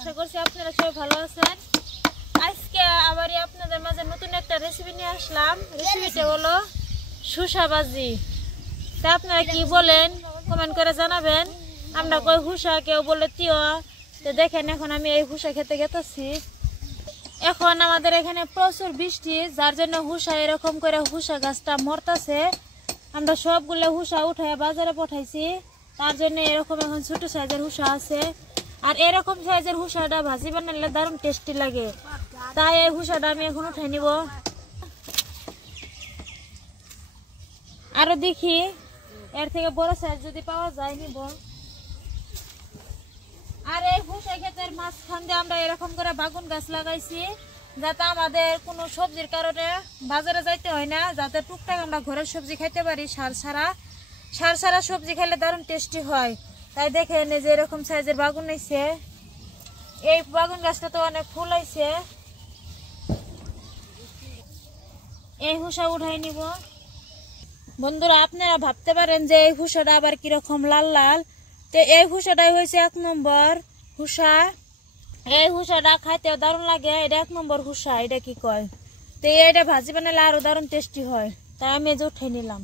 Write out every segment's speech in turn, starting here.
আশা করছি আপনারা সবাই ভালো আছেন। আজকে আবারই আপনাদের মাঝে নতুন একটা রেসিপি নিয়ে আসলাম। রেসিপিটা হলো শসা ভাজি। তা আপনারা কি বলেন কমেন্ট করে জানাবেন। আমরা কই হুসা, কেউ বলে তিওয়া। তো দেখেন এখন আমি এই হুসা খেতে গেতেছি। এখন আমাদের এখানে প্রচুর বৃষ্টি, যার জন্য হুসা এরকম করে হুসা গাছটা মরতাছে। আমরা সবগুলো হুসা উঠায় বাজারে পাঠাইছি, তার জন্য এরকম এখন ছোট সাইজের হুসা আছে। আর এরকম সাইজের হুসাটা ভাজি বানালে দারুণ টেস্টি লাগে। তাই এই হুসাটা আমি এখন উঠাই নিব। আরো দেখি এর থেকে বড় সাইজ যদি পাওয়া যায় নিব। আর এই হুসা ক্ষেতের মাঝখান দিয়ে আমরা এরকম করে বাগুন গাছ লাগাইছি, যাতে আমাদের কোনো সবজির কারণে বাজারে যাইতে হয় না, যাতে টুকটাক আমরা ঘরের সবজি খাইতে পারি। সার ছাড়া সবজি খেলে দারুণ টেস্টি হয়। তাই দেখেন যে এরকম সাইজের বাগুন হয়েছে। এই বাগুন গাছটা তো অনেক ফুল হয়েছে। এই হুসা উঠাই নিব। বন্ধুরা, আপনারা ভাবতে পারেন যে এই হুসাটা আবার কিরকম লাল লাল। তো এই হুসাটাই হয়েছে 1 নম্বর হুসা। এই হুসাটা খাইতেও দারুণ লাগে। এটা 1 নম্বর হুসা, এটা কি কয়। তো এটা ভাজি বানালে আরো দারুণ টেস্টি হয়। তাই আমি এই যে উঠে নিলাম।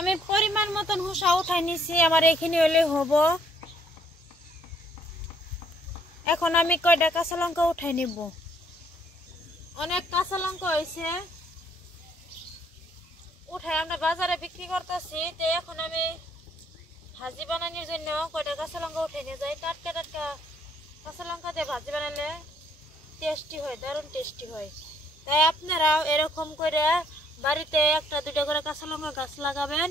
আমি পরিমাণ মতন হুসা উঠাই নিছি, আমার এখানে হলে হব। এখন আমি কয়টা কাঁচা লঙ্কা উঠাই নিব। অনেক কাঁচা লঙ্কা হয়েছে, উঠাই আমরা বাজারে বিক্রি করতেছি। তো এখন আমি ভাজি বানানোর জন্য কয়টা কাঁচা লঙ্কা উঠে নিয়ে যাই। টাটকা টাটকা কাঁচা লঙ্কা দিয়ে ভাজি বানালে টেস্টি হয়, দারুণ টেস্টি হয়। তাই আপনারাও এরকম করে বাড়িতে 1-2টা করে কাঁচা লঙ্কা গাছ লাগাবেন।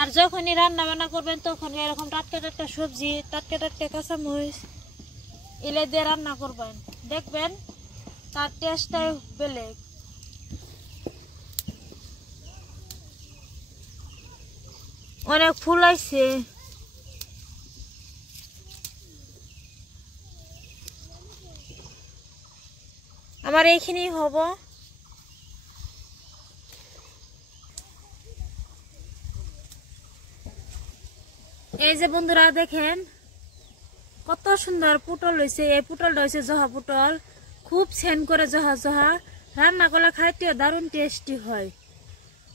আর যখনই রান্না বান্না করবেন তখন এরকম টাটকা টাটকা সবজি, টাটকা টাটকা কাঁচামরিচ এলে দিয়ে রান্না করবেন, দেখবেন তার টেস্টটাই বেলেগ। অনেক ফুল আইছে। আমার এইখানেই হব। এই যে বন্ধুরা দেখেন কত সুন্দর পুটল হয়েছে। এই পুটলটা হয়েছে জহা পুটল, খুব সেন্ট করে জহা জহা। রান্না করলে খাইতেও দারুণ টেস্টি হয়।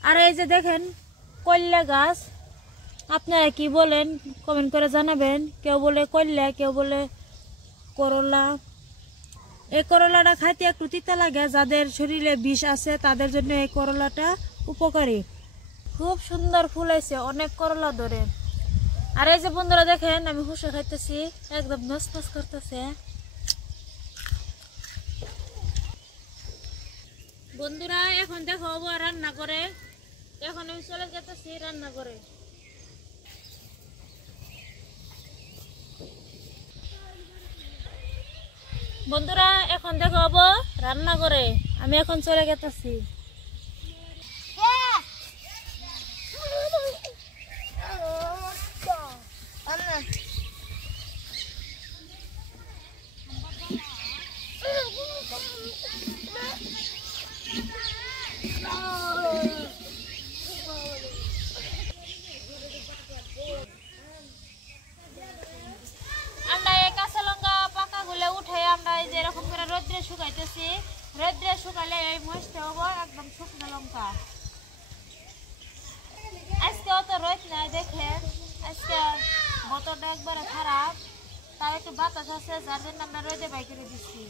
আর এই যে দেখেন কল্যা গাছ, আপনারা কি বলেন কমেন্ট করে জানাবেন। কেউ বলে কল্যা, কেউ বলে করলা। এই করলাটা খাইতে একটু তিতা লাগে, যাদের শরীরে বিষ আছে তাদের জন্য এই করলাটা উপকারী। খুব সুন্দর ফুল হয়েছে, অনেক করলা ধরে। আর এই যে বন্ধুরা দেখেন আমি হুসা খাইতেছি, একদম নস করতেছে। বন্ধুরা এখন দেখো রান্না করে। এখন আমি চলে যেতেছি রান্না করে। বন্ধুরা এখন দেখো রান্না করে আমি এখন চলে যেতেছি। আমরা এই কাঁচা লঙ্কা পাকা গুলো উঠে আমরা এই যে এরকম করে রোদ্রে শুকাইতেছি। রোদ্রে শুকালে এই মরিচটা হবো একদম শুকনো লঙ্কা। আজকে অত রোদ নাই, দেখেন আজকে বোতলটা একবারে খারাপ, তাই একটু বাতাস আছে, যার জন্য আমরা রোদে বাই করে দিচ্ছি।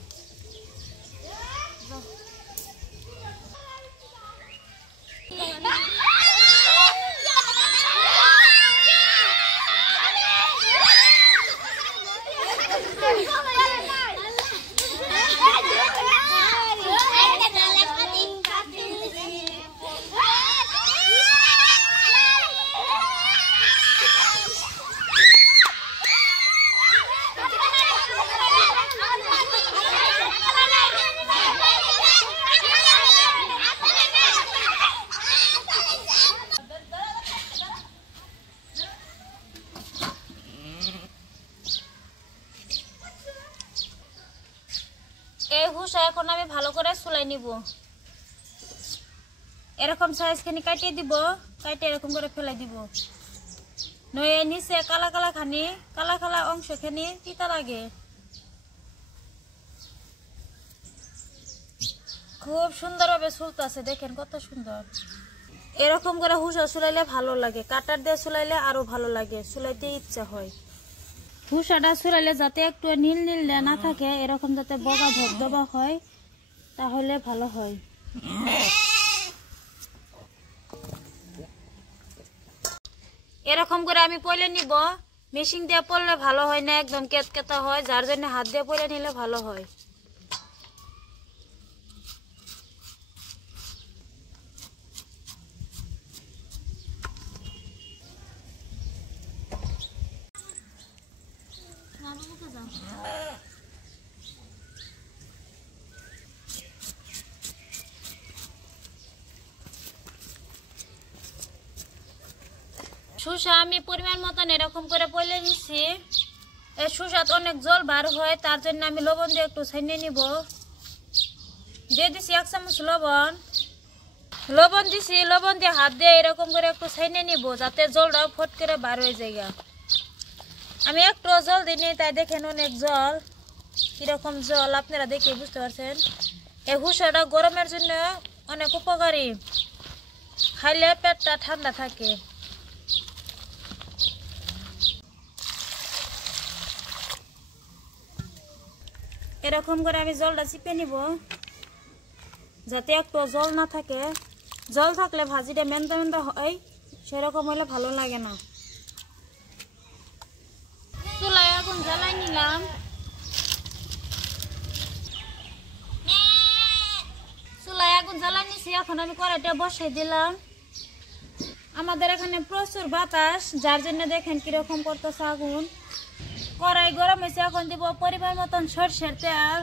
এই হুসা এখন আমি ভালো করে চুলাই নিব। এরকম সাইজ খানি কাটিয়ে দিব, কাটে এরকম করে ফেলে দিব। নয়ে নিচে কালা কালা খানি, কালা কালা অংশ খানি তিতা লাগে। খুব সুন্দরভাবে চুলতেছে, দেখেন কত সুন্দর। এরকম করে হুসা চুলাইলে ভালো লাগে, কাটার দিয়ে চুলাইলে আরো ভালো লাগে, চুলাইতে ইচ্ছা হয়। হুসাটা চুলাইলে যাতে একটু নীল নীল না থাকে, এরকম যাতে বগা ধবধবা হয়, তাহলে ভালো হয়। এরকম করে আমি পয়লে নিব। মেশিন দিয়ে পড়লে ভালো হয় না, একদম কেতকেতা হয়, যার জন্য হাত দিয়ে পয়লে নিলে ভালো হয়। শসা আমি পরিমাণ মতন এরকম করে পয়লে নিচ্ছি। এই শসাত অনেক জল বার হয়, তার জন্য আমি লবণ দিয়ে একটু ছাইনে নিব। দিয়ে দিছি 1 চামচ লবণ। লবণ দিছি, লবণ দিয়ে হাত দিয়ে এরকম করে একটু ছাইনে নিব, যাতে জলটা ফট করে বার হয়ে যায়। আমি একটু জল দিই, তাই দেখেন অনেক জল। কিরকম জল আপনারা দেখে বুঝতে পারছেন। এই হুসাটা গরমের জন্য অনেক উপকারী, খাইলে পেটটা ঠান্ডা থাকে। এরকম করে আমি জলটা চিপে নিব, যাতে একটু জল না থাকে। জল থাকলে ভাজিটা মেন্দা মেন্দা হয়, সেরকম হলে ভালো লাগে না। চুলায় আগুন জ্বালাই নিলাম। চুলায় আগুন জ্বালাই নিছি, এখন আমি কড়াইটা বসাই দিলাম। আমাদের এখানে প্রচুর বাতাস, যার জন্য দেখেন কিরকম করতেছে আগুন। কড়াই গরম হয়েছে, এখন দিব পরিমাণ মতন সরষের তেল।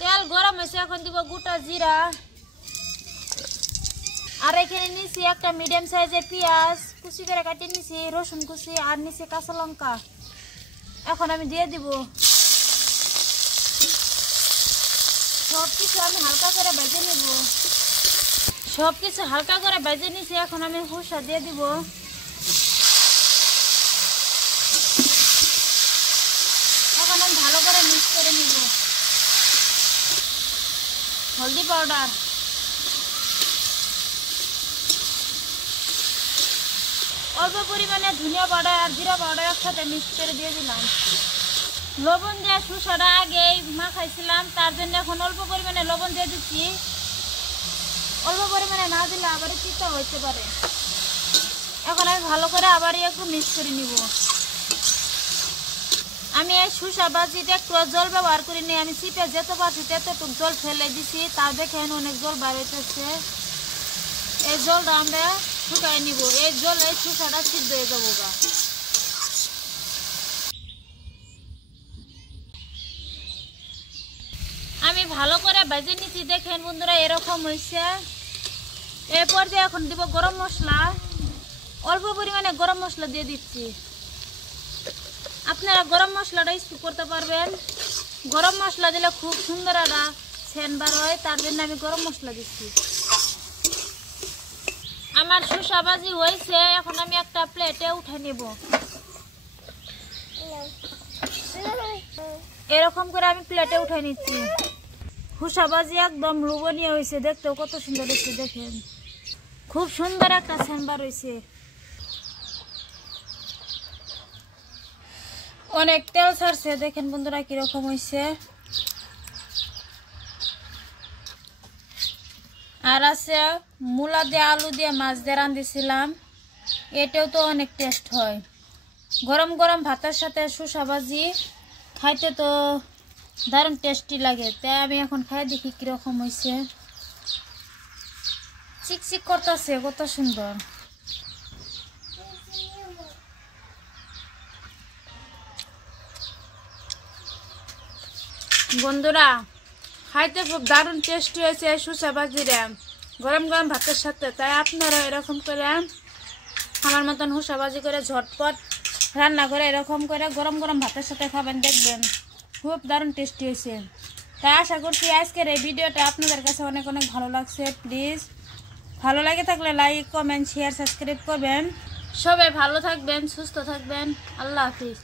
তেল গরম হয়েছে, এখন দিব গোটা জিরা। আর এখানে নিছি একটা মিডিয়াম সাইজের পেঁয়াজ কুচি করে কাটিয়ে নিছি, রসুন কুচি, আর নিছি কাঁচা লঙ্কা। এখন আমি দিয়ে দিব। সবকিছু আমি হালকা করে ভেজে নিব। সবকিছু হালকা করে ভেজে নিছি, এখন আমি হুসা দিয়ে দিব। এখন আমি ভালো করে মিক্স করে নিব। হলদি পাউডার, অল্প পরিমাণে ধনিয়া পাউডার আর জিরা পাউডার একসাথে মিক্স করে দিয়ে দিলাম। লবণ দিয়ে শসাটা আগেই মাখাইছিলাম, তার জন্য এখন অল্প পরিমাণে লবণ দিয়ে দিচ্ছি। অল্প পরিমাণে না দিলে আবার তিতা হইতে পারে। এখন আমি ভালো করে আবার একটু মিক্স করে নিব। আমি এই শসা ভাজিতে একটু জল ব্যবহার করি নি, আমি চিপে যেতে পারছি ততটুক জল ফেলে দিছি। তা দেখেন অনেক জল বার হইতেছে। এই জলটা আমরা শুকাই নিব, এই জলে শসাটা সিদ্ধ হয়ে যাবো। আমি ভালো করে ভেজে নিচ্ছি, দেখেন বন্ধুরা এরকম হয়েছে। এরপর যে এখন দিব গরম মশলা। অল্প পরিমাণে গরম মশলা দিয়ে দিচ্ছি। আপনারা গরম মশলাটা স্কিপ করতে পারবেন। গরম মশলা দিলে খুব সুন্দর একটা সেন্ট বার হয়, তার জন্য আমি গরম মশলা দিচ্ছি। আমার শসা ভাজি হয়েছে, এখন আমি একটা প্লেটে উঠে নেব। এরকম করে আমি প্লেটে উঠে নিচ্ছি। শসা ভাজি একদম লোভনীয় হয়েছে, দেখতেও কত সুন্দর হয়েছে। দেখেন খুব সুন্দর একটা সেন্ট বার হয়েছে। অনেক তেল ছাড়ছে, দেখেন বন্ধুরা কিরকম হয়েছে। আর আছে মূলা দিয়ে আলু দিয়ে মাছ দিয়ে রাঁধেছিলাম, এটাও তো অনেক টেস্ট হয়। গরম গরম ভাতের সাথে শসা ভাজি খাইতে তো দারুণ টেস্টি লাগে। তাই আমি এখন খাই দেখি কিরকম হয়েছে। চিকচিক করতেছে, কত সুন্দর। বন্ধুরা খাইতে খুব দারুণ টেস্টি হয়েছে শসা ভাজিটা গরম গরম ভাতের সাথে। তাই আপনারা এরকম করে আমার মতন শসা ভাজি করে ঝটপট রান্না করে এরকম করে গরম গরম ভাতের সাথে খাবেন, দেখবেন খুব দারুণ টেস্টি হয়েছে। তাই আশা করছি আজকের এই ভিডিওটা আপনাদের কাছে অনেক অনেক ভালো লাগছে। প্লিজ ভালো লাগে থাকলে লাইক কমেন্ট শেয়ার সাবস্ক্রাইব করবেন। সবাই ভালো থাকবেন, সুস্থ থাকবেন। আল্লাহ হাফিজ।